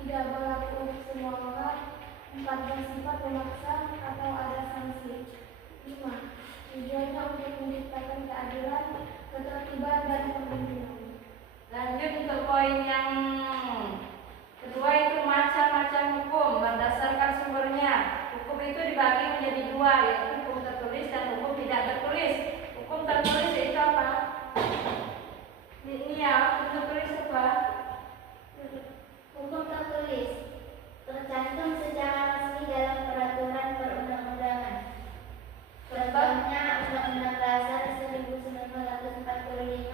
tidak berlaku semua orang. 14 sifat memaksa atau ada sanksi. 5. Tujuannya untuk menciptakan keadilan, ketertiban, dan perlindungan. Lanjut untuk poin yang kedua, itu macam-macam hukum berdasarkan sumbernya. Hukum itu dibagi menjadi dua, yaitu hukum tertulis dan hukum tidak tertulis. Hukum tertulis itu apa? Ini ya, hukum tertulis apa? Hukum tertulis tercantum secara resmi dalam peraturan perundang-undangan. Contohnya Undang-Undang Dasar 1945,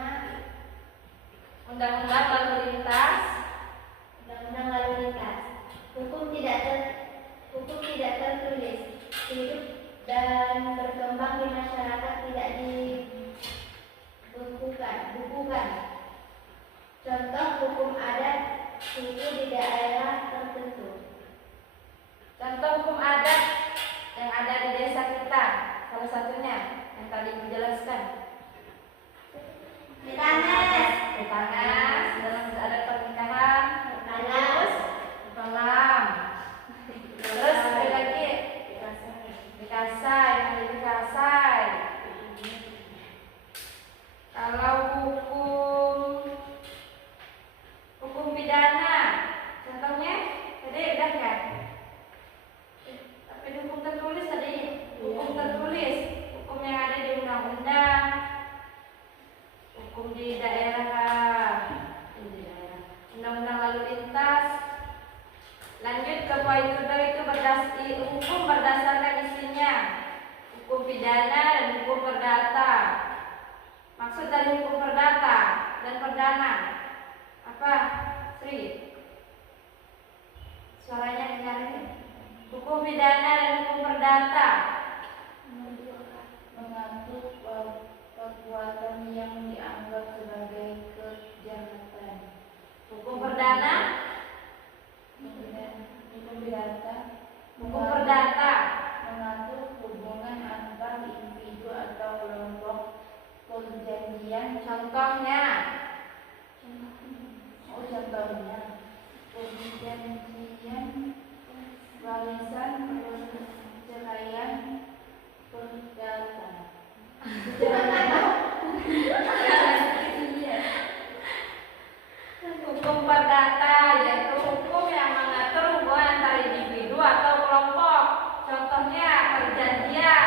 Undang-Undang Lalu Lintas. Undang-Undang Lalu Lintas. Hukum tidak tertulis hidup dan berkembang di masyarakat, tidak dibukukan. Contoh hukum adat itu di daerah tertentu. Contoh hukum adat yang ada di desa kita, salah satunya yang tadi dijelaskan. Betanas dalam adat pernikahan. Terus salam. Terus ada lagi dikasai, menjadi dikasai. Kalau hukum pidana, contohnya tadi udah kan? Tapi hukum tertulis tadi, hukum tertulis, hukum yang ada di undang-undang, hukum di daerah, undang-undang lalu lintas. Lanjut ke poin kedua, itu hukum berdasarkan isinya, hukum pidana dan hukum perdata. Maksud dari hukum perdata dan perdana apa, Sri? Suaranya dengarin. Hukum pidana dan hukum perdata mengatur perbuatan yang dianggap sebagai kejahatan. hukum perdana, Hukum pidata hukum perdata mengatur hubungan antar individu atau kelompok, perjanjian. contohnya Contohnya perjanjian warisan, perceraian, perdata. hukum perdata yaitu hukum yang mengatur hubungan antara individu atau kelompok. Contohnya perjanjian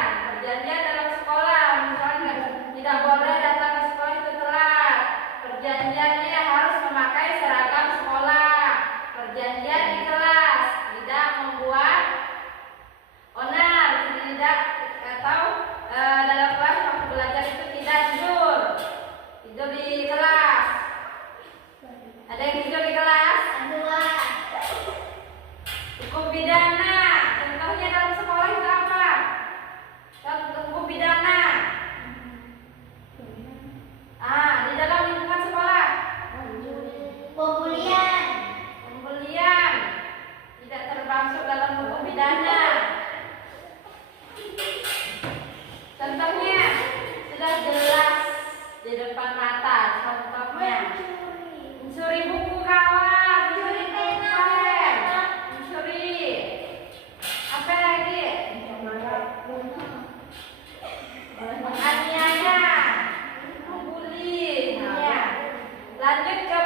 dalam sekolah, misalnya tidak boleh datang ke sekolah itu telat. Perjanjiannya harus memakai seragam sekolah. Perjanjian di kelas tidak membuat onar, tidak atau dalam kelas waktu belajar itu tidak tidur di kelas. Ada yang tidur di kelas? Hukum pidana, contohnya dalam sekolah itu apa? Contoh hukum pidana. Di dalam lingkungan sekolah. Pembelian tidak termasuk dalam hukum pidana. Contohnya sudah jelas di depan mata. Contohnya mencuri buku kawan, mencuri pena, mencuri apa lagi? Menganiaya, membuli. Ya. Lanjut ke